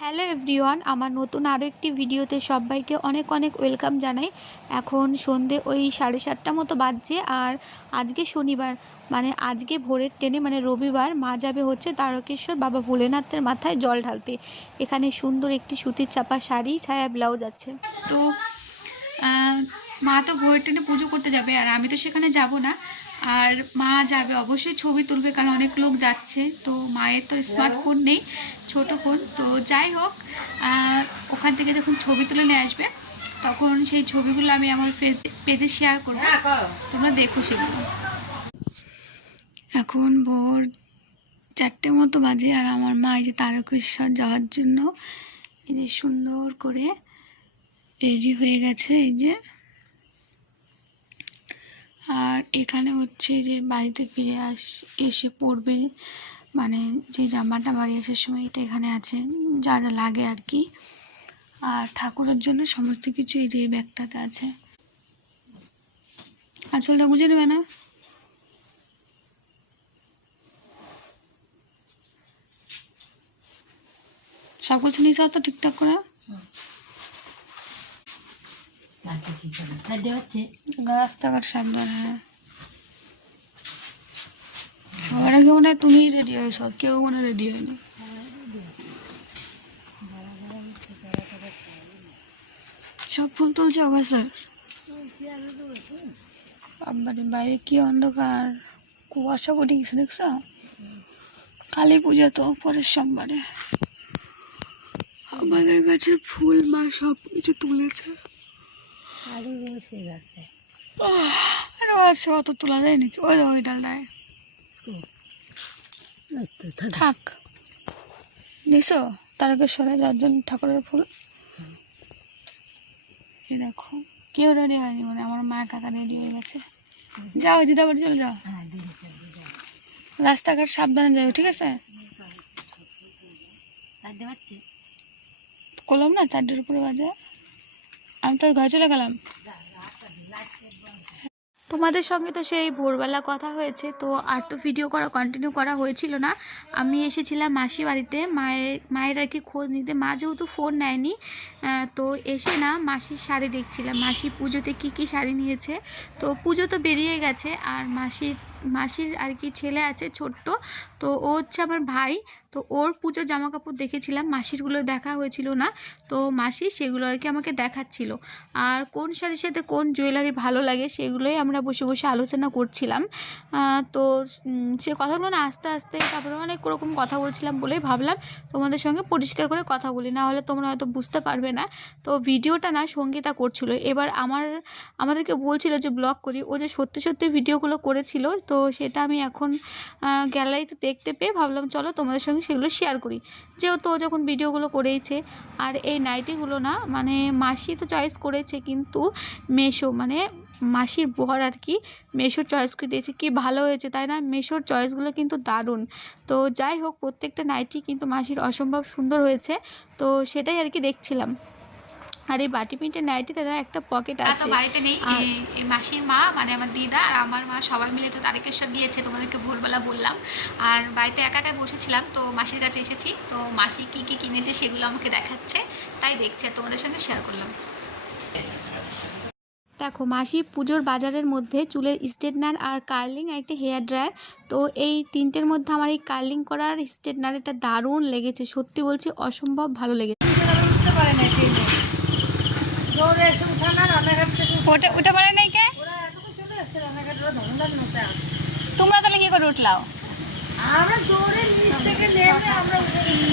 Hello everyone, আমার নতুন আরও একটি ভিডিওতে সবাইকে অনেক অনেক ওয়েলকাম জানাই। এখন সন্ধে ওই সাড়ে সাতটা মতো বাজছে আর আজকে শনিবার মানে আজকে ভোরের ট্রেনে মানে রবিবার, মা যাবে হচ্ছে তারকেশ্বর বাবা ভোলেনাথের মাথায় জল ঢালতে। এখানে সুন্দর একটি সুতির চাপা শাড়ি, ছায়া ব্লাউজ আছে। তো মা তো ভোরের ট্রেনে পুজো করতে যাবে আর আমি তো সেখানে যাব না। আর মা যাবে অবশ্যই ছবি তুলবে কারণ অনেক লোক যাচ্ছে। তো মায়ের তো স্মার্টফোন নেই ছোট ফোন তো যাই হোক ওখান থেকে যখন ছবি তুলে নিয়ে আসবে। তখন সেই ছবিগুলো আমি আমার ফেস পেজে শেয়ার করব। তোমরা দেখো সেগুলো। এখন ভোর চারটে মতো বাজে আর আমার মা এই যে তারকেশ্বর যাওয়ার জন্য এই যে সুন্দর করে রেডি হয়ে গেছে এই যে আর এখানে হচ্ছে যে বাড়িতে ফিরে আস, এসে পড়বে। মানে যে জামাটা বাড়ি আসার সময় এটা এখানে আছে, যা যা লাগে আর কি। আর ঠাকুরের জন্য সমস্ত কিছু এই যে এই ব্যাগটাতে আছে। আসলটা বুঝে নেবে না? সব কিছু নিয়ে তো ঠিকঠাক করে বাকি কি করে সাইডে হচ্ছে রাস্তাঘাট হ্যাঁ। মনে হয় রেডি কেউ মনে রেডি সব ফুল স্যার বাইরে কি অন্ধকার। কুয়াশা পড়ে গেছে দেখছ? কালী পূজা তো পরের সোমবারে। আমাদের কাছে ফুল মা সব কিছু তুলেছে। আলু বসে গেছে অত তোলা যায় নাকি? ওই ওই ডালটায়। থাক। দেখছ? তারকেশ্বরে জন্য ঠাকুরের ফুল। এই দেখো কেউ রেডি হয়নি মানে আমার মা কাকা রেডি হয়ে গেছে। যাও দিদা বাড়ি চলে যাও। হ্যাঁ যাও রাস্তাঘাট সাবধানে যাবে ঠিক আছে? কলম না চারটের উপরে বাজে। আমি তো ঘরে চলে গেলাম। তোমাদের সঙ্গে তো সেই ভোরবেলা কথা হয়েছে, তো আর তো ভিডিও করা কন্টিনিউ করা হয়েছিল না। আমি এসেছিলাম মাসি বাড়িতে, মায়ের মায়ের আর কি খোঁজ নিতে। মা যেহেতু ফোন নেয়নি তো এসে না মাসির শাড়ি দেখছিলাম। মাসি পুজোতে কি কি শাড়ি নিয়েছে, তো পুজো তো বেরিয়ে গেছে, আর মাসির মাসির আর কি ছেলে আছে ছোট্ট, তো ও হচ্ছে আমার ভাই। তো ওর পুজো জামা কাপড় দেখেছিলাম, মাসিরগুলো দেখা হয়েছিল না। তো মাসি সেগুলো আর কি আমাকে দেখাচ্ছিল। আর কোন শাড়ির সাথে কোন জুয়েলারি ভালো লাগে সেগুলোই আমরা বসে বসে আলোচনা করছিলাম। তো সে কথাগুলো না আস্তে আস্তে তারপরে অনেক রকম কথা বলছিলাম বলেই ভাবলাম তোমাদের সঙ্গে পরিষ্কার করে কথা বলি, না হলে তোমরা হয়তো বুঝতে পারবে না। তো ভিডিওটা না সঙ্গীতা করছিল। এবার আমার, আমাদেরকে বলছিল যে ব্লগ করি। ও যে সত্যি সত্যি ভিডিওগুলো করেছিল তো সেটা আমি এখন গ্যালারিতে দেখতে পেয়ে ভাবলাম, চলো তোমাদের সঙ্গে সেগুলো শেয়ার করি। যেহেতু ও যখন ভিডিওগুলো করেইছে, আর এই নাইটিগুলো না মানে মাসি তো চয়েস করেছে কিন্তু মেশো মানে মাসির বর আর কি মেশোর চয়েস করে দিয়েছে। কি ভালো হয়েছে তাই না? মেশোর চয়েসগুলো কিন্তু দারুণ। তো যাই হোক, প্রত্যেকটা নাইটি কিন্তু মাসির অসম্ভব সুন্দর হয়েছে। তো সেটাই আর কি দেখছিলাম। আর এই বাটি প্রিন্টের নাইটিতে না একটা পকেট আছে। তো বাড়িতে নেই? এই- মাসির মা মানে আমার দিদা আর আমার মা সবাই মিলে তো তারকেশ্বর গিয়েছে তোমাদেরকে ভোরবেলা বললাম। আর বাড়িতে একা একাই বসেছিলাম তো মাসির কাছে এসেছি। তো মাসি কি কি কিনেছে সেগুলো আমাকে দেখাচ্ছে তাই দেখছে আর তোমাদের সঙ্গে শেয়ার করলাম। দেখো মাসি পুজোর বাজারের মধ্যে চুলের স্ট্রেটনার আর কার্লিং আর একটা হেয়ার ড্রায়ার। তো এই তিনটের মধ্যে আমার এই কার্লিং করার স্ট্রেটনার এটা দারুণ লেগেছে সত্যি বলছি অসম্ভব ভালো লেগেছে। ওটা ওটা পারে নাই কে? তোমরা তাহলে কি করে উঠলাও? আমরা নিচ থেকে নেমে আমরা উঠে গেছি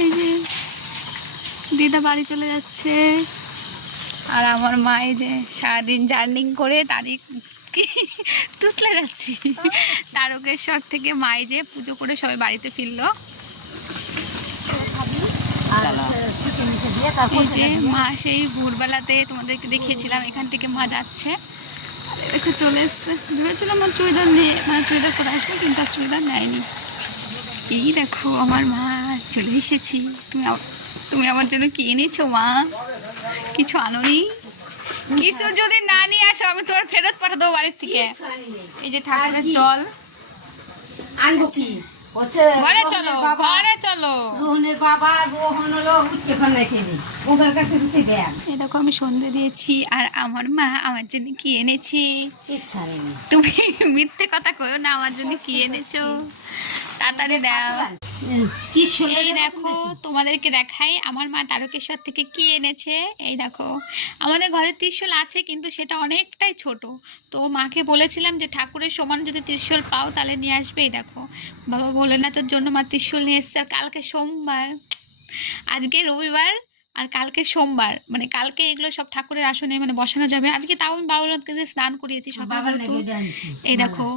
এই যে দিদা বাড়ি চলে যাচ্ছে। আর আমার মা এই যে সারাদিন জার্নিং করে তারই কি তুতলে যাচ্ছি। তারকেশ্বর থেকে মাই যে পুজো করে সবাই বাড়িতে ফিরলো। চলো। এই যে মা সেই ভোরবেলাতে তোমাদেরকে দেখিয়েছিলাম এখান থেকে মা যাচ্ছে। দেখো চলে এসছে। ভেবেছিলাম আমার চুড়িদার নিয়ে মানে চুড়িদার পরে আসবে কিন্তু আর চুড়িদার নেয়নি। এই দেখো আমার মা চলে এসেছি। তুমি তুমি আমার জন্য কি এনেছো মা? কিছু আনোনি? কিছু যদি না নিয়ে আসো আমি তোমার ফেরত পাঠাবো বাড়ির থেকে। এই যে ঠাকুরের জল। আনব কি হচ্ছে ঘরে চলো ঘরে চলো। রোহনের বাবা রোহন হলো উঠতে পারলাইতে ওদের কাছে কিছু দেন এই আমি সন্ধে দিয়েছি আর আমার মা আমার জন্য কি এনেছে? তুমি মিথ্যে কথা কয়ো না আমার জন্য কি এনেছো? তাড়াতাড়ি দাও। কি এই দেখো তোমাদেরকে দেখাই আমার মা তারকেশ্বর থেকে কি এনেছে। এই দেখো আমাদের ঘরে ত্রিশূল আছে কিন্তু সেটা অনেকটাই ছোট। তো মাকে বলেছিলাম যে ঠাকুরের সমান যদি ত্রিশূল পাও তাহলে নিয়ে আসবে। এই দেখো বাবা বলে না তোর জন্য মা ত্রিশূল নিয়ে এসছে। কালকে সোমবার। আজকে রবিবার আর কালকে সোমবার মানে কালকে এগুলো সব ঠাকুরের আসনে মানে বসানো যাবে। আজকে তাও আমি বাবুলনাথকে যে স্নান করিয়েছি সকাল এই দেখো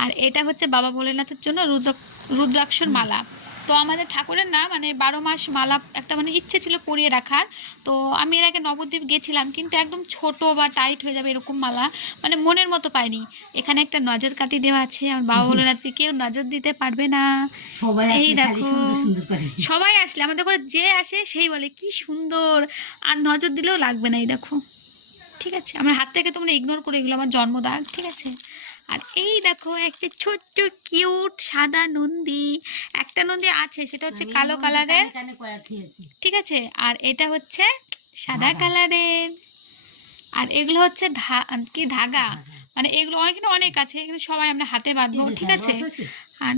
আর এটা হচ্ছে বাবা ভোলেনাথের জন্য রুদ্র রুদ্রাক্ষর মালা। তো আমাদের ঠাকুরের না মানে বারো মাস মালা একটা মানে ইচ্ছে ছিল পরিয়ে রাখার। তো আমি এর আগে নবদ্বীপ গেছিলাম কিন্তু একদম ছোট বা টাইট হয়ে যাবে এরকম মালা মানে মনের মতো পাইনি। এখানে একটা নজর কাটি দেওয়া আছে আমার বাবা ভোলেনাথকে কেউ নজর দিতে পারবে না। এই দেখো। করে। সবাই আসলে আমাদের ঘরে যে আসে সেই বলে কি সুন্দর আর নজর দিলেও লাগবে না। এই দেখো ঠিক আছে? আমার হাতটাকে তোমরা ইগনোর করে এগুলো আমার জন্মদাগ ঠিক আছে? আর এই দেখো একটা ছোট্ট কিউট সাদা নন্দী। একটা নন্দী আছে সেটা হচ্ছে কালো কালারের। ঠিক আছে? আর এটা হচ্ছে সাদা কালারের। আর এগুলো হচ্ছে কি ধাগা? মানে এগুলো এখানে অনেক আছে এখানে সবাই আমরা হাতে বাঁধবো ঠিক আছে?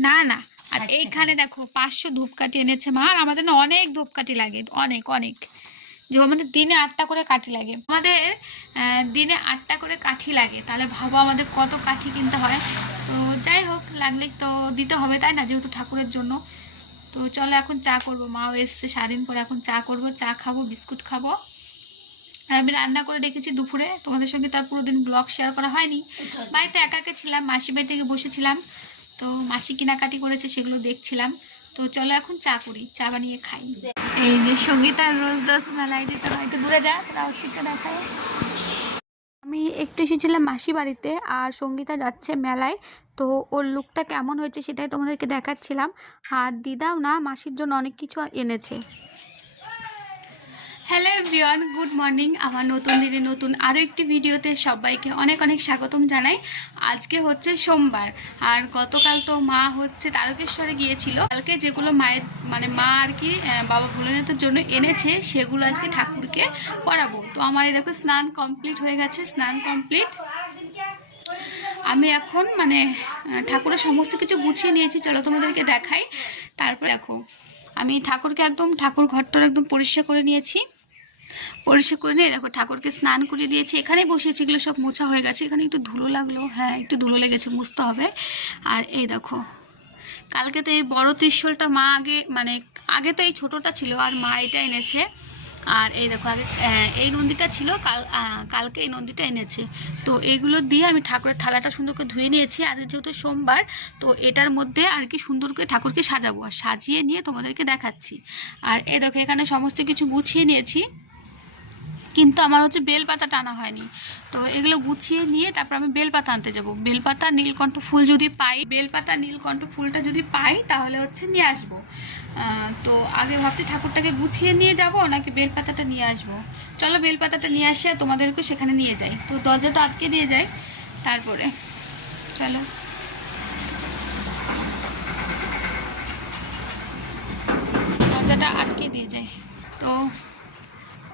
না না। আর এইখানে দেখো পাঁচশো ধূপকাঠি এনেছে মা আর আমাদের না অনেক ধূপকাঠি লাগে অনেক অনেক। যে আমাদের দিনে আটটা করে কাঠি লাগে। আমাদের দিনে আটটা করে কাঠি লাগে। তাহলে ভাবো আমাদের কত কাঠি কিনতে হয়। তো যাই হোক, লাগলে তো দিতে হবে, তাই না? যেহেতু ঠাকুরের জন্য। তো চলো এখন চা করব। মাও এসছে সারাদিন পরে এখন চা করব। চা খাব, বিস্কুট খাব। আর আমি রান্না করে রেখেছি দুপুরে। তোমাদের সঙ্গে তার পুরো দিন ব্লগ শেয়ার করা হয়নি। বাড়িতে একা একা ছিলাম মাসি বাড়ি থেকে বসেছিলাম। তো মাসি কেনাকাটি করেছে, সেগুলো দেখছিলাম। তো চলো এখন চা করি। চা বানিয়ে খাই। এই যে সঙ্গীতার রোজ রোজ মেলায় যেতে হয়, একটু দূরে যা দেখায় আমি একটু এসেছিলাম মাসি বাড়িতে আর সঙ্গীতা যাচ্ছে মেলায়, তো ওর লুকটা কেমন হয়েছে সেটাই তোমাদেরকে দেখাচ্ছিলাম। আর দিদাও না, মাসির জন্য অনেক কিছু এনেছে। হ্যালো এভরিওয়ান গুড মর্নিং আমার নতুন দিনে নতুন আরও একটি ভিডিওতে সবাইকে অনেক অনেক স্বাগতম জানাই। আজকে হচ্ছে সোমবার, আর গতকাল তো মা হচ্ছে তারকেশ্বরে গিয়েছিল। কালকে যেগুলো মায়ের মানে মা আর কি বাবা ভোলেনাথের জন্য এনেছে, সেগুলো আজকে ঠাকুরকে পরাবো তো আমার এই দেখো স্নান কমপ্লিট হয়ে গেছে, স্নান কমপ্লিট আমি এখন মানে ঠাকুরের সমস্ত কিছু গুছিয়ে নিয়েছি, চলো তোমাদেরকে দেখাই। তারপর দেখো, আমি ঠাকুরকে একদম, ঠাকুর ঘরটার একদম পরিষ্কার করে নিয়েছি। পরিষ্কার করে নিয়ে দেখো, ঠাকুরকে স্নান করে দিয়েছি। এখানেই বসেছি এগুলো সব মোছা হয়ে গেছে। এখানে একটু ধুলো লাগল। হ্যাঁ একটু ধুলো লেগেছে, মুছতে হবে। আর এই দেখো, কালকে তো এই বড় ত্রিশূলটা মা আগে মানে আগে তো এই ছোটোটা ছিল, আর মা এটা এনেছে। আর এই দেখো, আগে এই নন্দীটা ছিল, কাল কালকে এই নন্দীটা এনেছে। তো এইগুলো দিয়ে আমি ঠাকুরের থালাটা সুন্দর করে ধুয়ে নিয়েছি। আজ যেহেতু সোমবার, তো এটার মধ্যে আর কি সুন্দর করে ঠাকুরকে সাজাবো। আর সাজিয়ে নিয়ে তোমাদেরকে দেখাচ্ছি। আর এই দেখো, এখানে সমস্ত কিছু গুছিয়ে নিয়েছি। কিন্তু আমার হচ্ছে বেলপাতা টানা হয়নি। তো এগুলো গুছিয়ে নিয়ে তারপর আমি বেলপাতা আনতে যাব। বেলপাতা, নীলকণ্ঠ ফুল যদি পাই, বেলপাতা, নীলকণ্ঠ ফুলটা যদি পাই, তাহলে হচ্ছে নিয়ে আসব। তো আগে ভাবছি ঠাকুরটাকে গুছিয়ে নিয়ে যাব নাকি বেলপাতাটা নিয়ে আসব। চলো বেলপাতাটা নিয়ে আসি আর তোমাদেরকে সেখানে নিয়ে যাই। তো দরজাটা আটকে দিয়ে যাই, তারপরে চলো। দরজাটা আটকে দিয়ে যাই। তো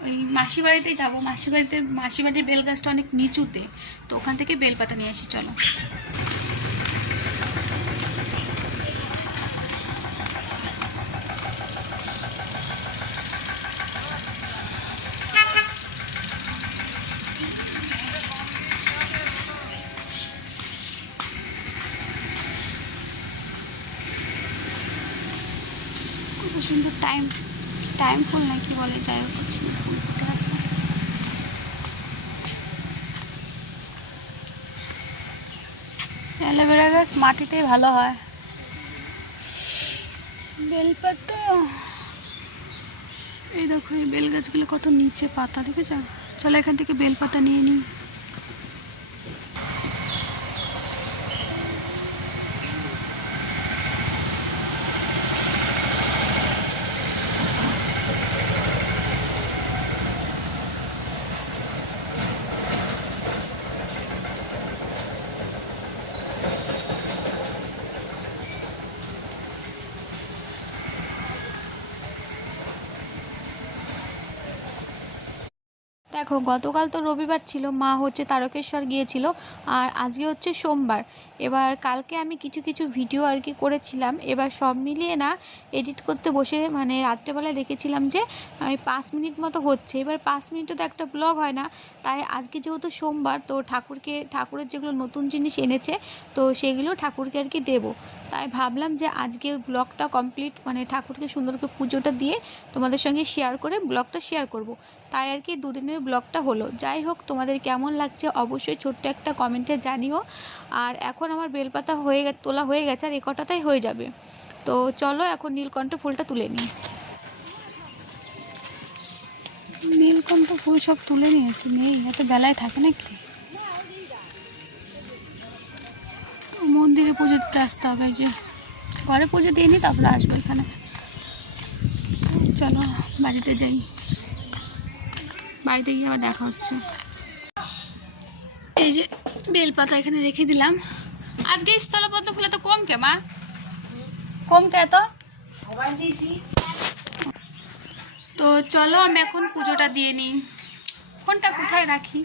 ওই মাসি বাড়িতে যাব। মাসি বাড়িতে মাসি বাড়ির বেল গাছটা অনেক নিচুতে, তো ওখান থেকে বেলপাতা নিয়ে আসি, চলো। সুন্দর টাইম টাইম ফুল নাকি বলে, যাই হোক সুন্দর ফুল ফুটে আছে? অ্যালোভেরা গাছ মাটিতেই ভালো হয়। বেলপাতা, এই দেখো, এই বেল গাছগুলো কত নিচে পাতা, দেখেছ? চলো এখান থেকে বেলপাতা নিয়ে নিই। দেখো, গতকাল তো রবিবার ছিল, মা হচ্ছে তারকেশ্বর গিয়েছিল, আর আজকে হচ্ছে সোমবার। এবার কালকে আমি কিছু কিছু ভিডিও আর কি করেছিলাম। এবার সব মিলিয়ে না এডিট করতে বসে মানে রাত্রেবেলায় দেখেছিলাম যে পাঁচ মিনিট মতো হচ্ছে। এবার পাঁচ মিনিটে তো একটা ব্লগ হয় না, তাই আজকে যেহেতু সোমবার, তো ঠাকুরকে, ঠাকুরের যেগুলো নতুন জিনিস এনেছে, তো সেগুলো ঠাকুরকে আর কি দেবো। তাই ভাবলাম যে আজকে ব্লগটা কমপ্লিট মানে ঠাকুরকে সুন্দর করে পুজোটা দিয়ে তোমাদের সঙ্গে শেয়ার করে ব্লগটা শেয়ার করব। তাই আর কি দুদিনের ব্লগটা হলো। যাই হোক, তোমাদের কেমন লাগছে অবশ্যই ছোট্ট একটা কমেন্টে জানিও। আর এখন আমার বেলপাতা হয়ে তোলা হয়ে গেছে আর এ কটাতেই হয়ে যাবে। তো চলো এখন নীলকণ্ঠ ফুলটা তুলে নিই। নীলকণ্ঠ ফুল সব তুলে নিয়েছি। নেই, এত বেলায় থাকে নাকি? মন্দিরে পুজো দিতে আসতে হবে, যে ঘরে পুজো দিয়ে নি তারপরে আসব এখানে। চলো, বাড়িতে যাই। বাড়িতে গিয়ে আবার দেখা হচ্ছে। এই যে বেলপাতা এখানে রেখে দিলাম। আজকে স্থলপদ্ম ফুলে তো কম কে মা। কম কে তো তো চলো, আমি এখন পুজোটা দিয়ে নিই। ফোনটা কোথায় রাখি?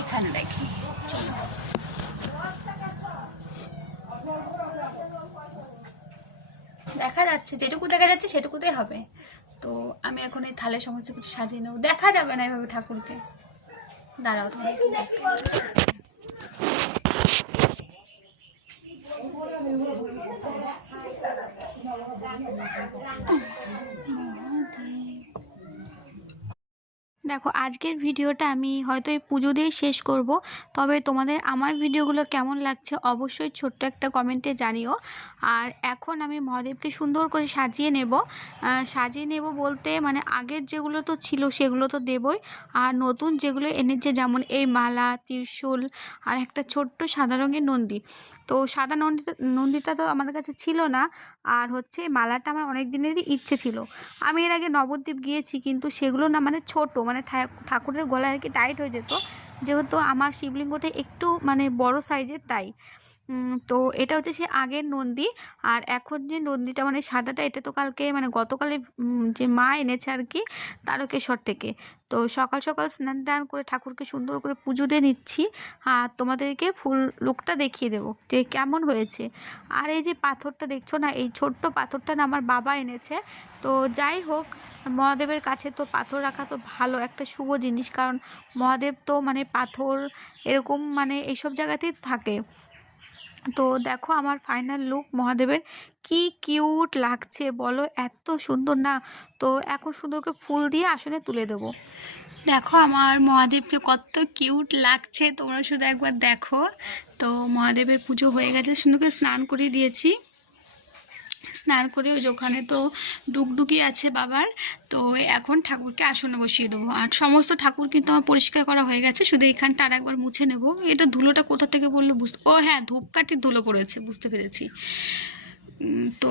এখানে রাখি। চলো। দেখা যাচ্ছে, যেটুকু দেখা যাচ্ছে সেটুকুতেই হবে। তো আমি এখন এই থালে সমস্ত কিছু সাজিয়ে নেব। দেখা যাবে না এভাবে ঠাকুরকে। দাঁড়াও তাহলে। দেখো, আজকের ভিডিওটা আমি হয়তো এই পুজো দিয়েই শেষ করব। তবে তোমাদের আমার ভিডিওগুলো কেমন লাগছে অবশ্যই ছোট্ট একটা কমেন্টে জানিও। আর এখন আমি মহাদেবকে সুন্দর করে সাজিয়ে নেব। সাজিয়ে নেব বলতে মানে আগের যেগুলো তো ছিল সেগুলো তো দেবই। আর নতুন যেগুলো এনেছে যেমন এই মালা, ত্রিশূল আর একটা ছোট্ট সাদা রঙের নন্দী। তো সাদা নন্দিতা নন্দীটা তো আমার কাছে ছিল না। আর হচ্ছে মালাটা আমার অনেক দিনেরই ইচ্ছে ছিল। আমি এর আগে নবদ্বীপ গিয়েছি, কিন্তু সেগুলো না মানে ছোট মানে ঠাকুরের গলায় আর কি টাইট হয়ে যেত। যেহেতু আমার শিবলিঙ্গটা একটু মানে বড় সাইজের তাই। তো এটা হচ্ছে সে আগের নন্দী। আর এখন যে নন্দীটা মানে সাদাটা, এটা তো কালকে মানে গতকালে যে মা এনেছে আর কি, তারকেশ্বর থেকে। তো সকাল সকাল স্নান টান করে ঠাকুরকে সুন্দর করে পুজো দিয়ে নিচ্ছি। আর তোমাদেরকে ফুল লুকটা দেখিয়ে দেবো যে কেমন হয়েছে। আর এই যে পাথরটা দেখছ না, এই ছোট্ট পাথরটা না আমার বাবা এনেছে। তো যাই হোক, মহাদেবের কাছে তো পাথর রাখা তো ভালো, একটা শুভ জিনিস। কারণ মহাদেব তো মানে পাথর এরকম মানে এইসব জায়গাতেই থাকে। তো দেখো আমার ফাইনাল লুক মহাদেবের কি কিউট লাগছে বলো? এত সুন্দর না? তো এখন সুন্দরকে ফুল দিয়ে আসনে তুলে দেবো। দেখো আমার মহাদেবকে কত কিউট লাগছে, তোমরা শুধু একবার দেখো। তো মহাদেবের পুজো হয়ে গেছে, সুন্দরকে স্নান করে দিয়েছি। স্নান করে, ওই যে ওখানে তো ডুকডুকি আছে বাবার, তো এখন ঠাকুরকে আসনে বসিয়ে দেবো। আর সমস্ত ঠাকুর কিন্তু আমার পরিষ্কার করা হয়ে গেছে, শুধু এখানটা আর একবার মুছে নেব। এটা ধুলোটা কোথা থেকে বলল বুঝতে ও হ্যাঁ ধূপকাঠির ধুলো পড়েছে, বুঝতে পেরেছি। তো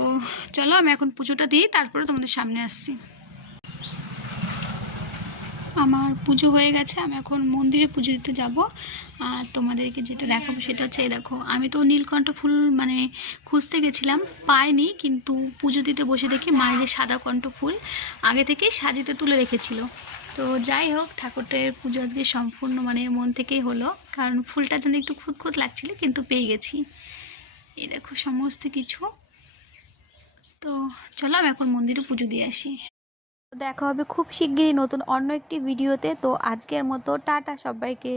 চলো আমি এখন পুজোটা দিই, তারপরে তোমাদের সামনে আসছি। আমার পুজো হয়ে গেছে, আমি এখন মন্দিরে পুজো দিতে যাব। আর তোমাদেরকে যেটা দেখাবো সেটা হচ্ছে, এই দেখো, আমি তো নীলকণ্ঠ ফুল মানে খুঁজতে গেছিলাম, পাইনি, কিন্তু পুজো দিতে বসে দেখি মায়ের যে সাদা কণ্ঠ ফুল আগে থেকেই সাজিতে তুলে রেখেছিল। তো যাই হোক, ঠাকুরটার পুজো আজকে সম্পূর্ণ মানে মন থেকেই হলো, কারণ ফুলটা যেন একটু খুঁতখুত লাগছিল, কিন্তু পেয়ে গেছি। এই দেখো, সমস্ত কিছু। তো চলো, আমি এখন মন্দিরে পুজো দিয়ে আসি। দেখা হবে খুব শিগগিরই নতুন অন্য একটি ভিডিওতে। তো আজকের মতো টাটা সবাইকে।